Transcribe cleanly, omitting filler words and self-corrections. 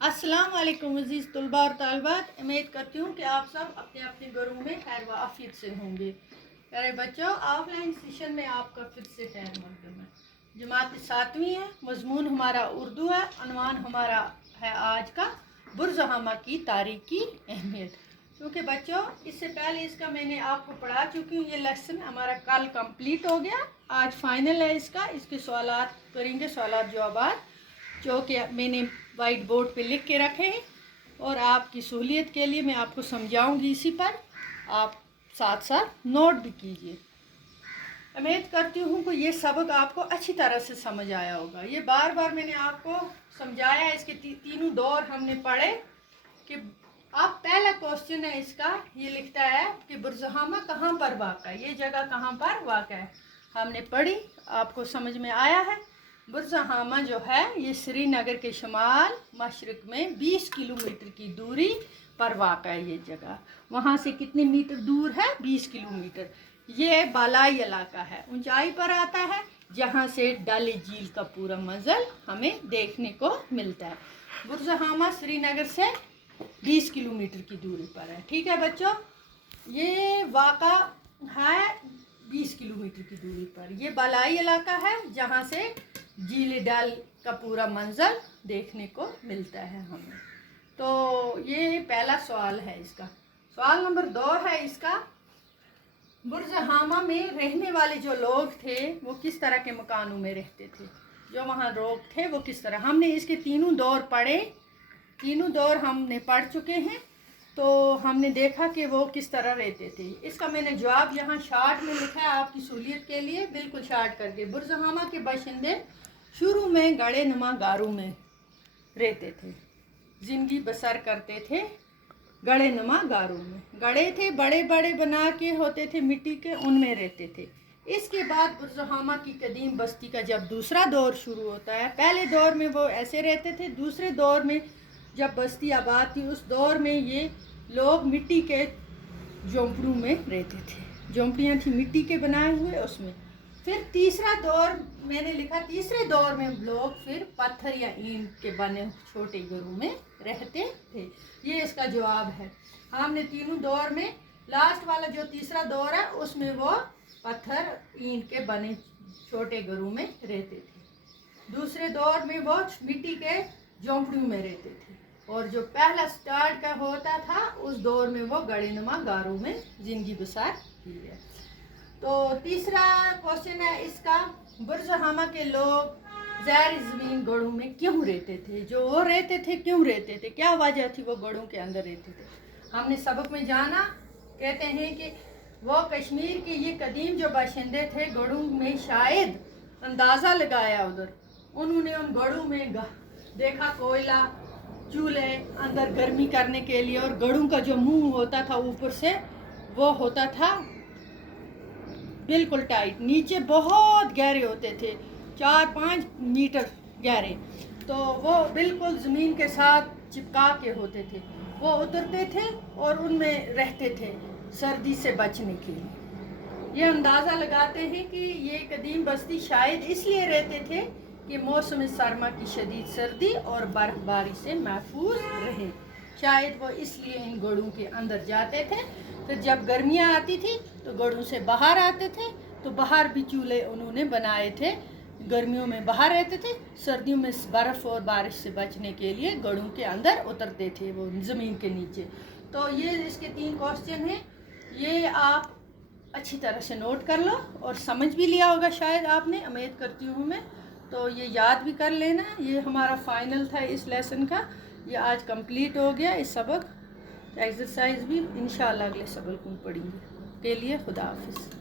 अस्सलाम वालेकुम अज़ीज़ तलबा और तालबात। उम्मीद करती हूँ कि आप सब अपने अपने घरों में खैर व आफियत से होंगे। प्यारे बच्चों, ऑफलाइन सेशन में आपका फिर से खैर मकदम है। जमात 7वीं है, मजमून हमारा उर्दू है, अनवान हमारा है आज का बुरज़हामा की तारीख की अहमियत। क्योंकि बच्चों इससे पहले इसका मैंने आपको पढ़ा चुकी हूँ, ये लेसन हमारा कल कंप्लीट हो गया, आज फाइनल है इसका। इसके सवालात करेंगे, सवालात जवाबात जो कि मैंने वाइट बोर्ड पे लिख के रखे हैं और आपकी सहूलियत के लिए मैं आपको समझाऊंगी इसी पर, आप साथ साथ नोट भी कीजिए। उम्मीद करती हूँ कि ये सबक आपको अच्छी तरह से समझ आया होगा। ये बार बार मैंने आपको समझाया, इसके तीनों दौर हमने पढ़े कि अब पहला क्वेश्चन है इसका, ये लिखता है कि बुरज़हामा कहाँ पर वाक़ा है, ये जगह कहाँ पर वाक़ा है। हमने पढ़ी, आपको समझ में आया है। बुरज़हामा जो है ये श्रीनगर के शुमाल मशरक़ में 20 किलोमीटर की दूरी पर वाक़ा है। ये जगह वहाँ से कितने मीटर दूर है? 20 किलोमीटर। ये बालाई इलाका है, ऊंचाई पर आता है, जहाँ से डल झील का पूरा मंजर हमें देखने को मिलता है। बुरज़हामा श्रीनगर से 20 किलोमीटर की दूरी पर है। ठीक है बच्चों, ये वाक़ा है 20 किलोमीटर की दूरी पर। ये बालाई इलाका है जहाँ से झील डल का पूरा मंजर देखने को मिलता है हमें। तो ये पहला सवाल है इसका। सवाल नंबर 2 है इसका, बुरज़हामा में रहने वाले जो लोग थे वो किस तरह के मकानों में रहते थे, जो वहाँ लोग थे वो किस तरह। हमने इसके तीनों दौर पढ़े, तीनों दौर हमने पढ़ चुके हैं। तो हमने देखा कि वो किस तरह रहते थे। इसका मैंने जवाब यहाँ शार्ट में लिखा है आपकी सहूलियत के लिए, बिल्कुल शार्ट करके। बुरज़हामा के बाशिंदे शुरू में गड़े नुमा गारों में रहते थे, ज़िंदगी बसर करते थे गड़े नुमा गारों में। गड़े थे बड़े बड़े बना के होते थे मिट्टी के, उनमें रहते थे। इसके बाद बुरज़हामा की कदीम बस्ती का जब दूसरा दौर शुरू होता है, पहले दौर में वो ऐसे रहते थे, दूसरे दौर में जब बस्ती आबाद थी उस दौर में ये लोग मिट्टी के झोंपड़ों में रहते थे। झोंपड़ियाँ थी मिट्टी के बनाए हुए उसमें। फिर तीसरा दौर मैंने लिखा, तीसरे दौर में लोग फिर पत्थर या ईंट के बने छोटे घरों में रहते थे। ये इसका जवाब है। हमने तीनों दौर में लास्ट वाला जो तीसरा दौर है उसमें वो पत्थर ईंट के बने छोटे घरों में रहते थे। दूसरे दौर में वो मिट्टी के झोंपड़ियों में रहते थे। और जो पहला स्टार्ट का होता था उस दौर में वो गड़े नुमा गारों में ज़िंदगी बसर की है। तो तीसरा क्वेश्चन है इसका, बुरज़हामा के लोग ज़ैर ज़मीन गढ़ों में क्यों रहते थे? जो वो रहते थे क्यों रहते थे, क्या वजह थी वो गढ़ों के अंदर रहते थे? हमने सबक में जाना, कहते हैं कि वो कश्मीर के ये कदीम जो बाशिंदे थे गढ़ों में शायद अंदाज़ा लगाया उधर, उन्होंने उन गढ़ों में देखा कोयला, चूल्हे अंदर गर्मी करने के लिए, और गढ़ों का जो मुंह होता था ऊपर से वो होता था बिल्कुल टाइट, नीचे बहुत गहरे होते थे, 4-5 मीटर गहरे। तो वो बिल्कुल ज़मीन के साथ चिपका के होते थे। वो उतरते थे और उनमें रहते थे सर्दी से बचने के लिए। ये अंदाज़ा लगाते हैं कि ये कदीम बस्ती शायद इसलिए रहते थे कि मौसम सरमा की शदीद सर्दी और बर्फ़बारी से महफूज रहे। शायद वो इसलिए इन गढ़ों के अंदर जाते थे। फिर जब गर्मियाँ आती थी तो गढ़ों से बाहर आते थे, तो बाहर भी चूल्हे उन्होंने बनाए थे। गर्मियों में बाहर रहते थे, सर्दियों में बर्फ़ और बारिश से बचने के लिए गढ़ों के अंदर उतरते थे वो ज़मीन के नीचे। तो ये इसके 3 क्वेश्चन हैं, ये आप अच्छी तरह से नोट कर लो और समझ भी लिया होगा शायद आपने, उम्मीद करती हूँ मैं। तो ये याद भी कर लेना। ये हमारा फाइनल था इस लेसन का, ये आज कंप्लीट हो गया। इस सबक एक्सरसाइज भी इंशाल्लाह अगले सबक में पढ़ेंगे। के लिए खुदा हाफिज़।